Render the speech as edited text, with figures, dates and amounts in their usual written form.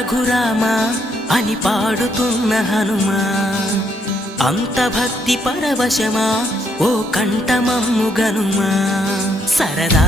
రఘురామా అని పాడుతున్న హనుమా, అంత భక్తి పరవశమా ఓ కంఠమమ్ము గనుమా. సరదా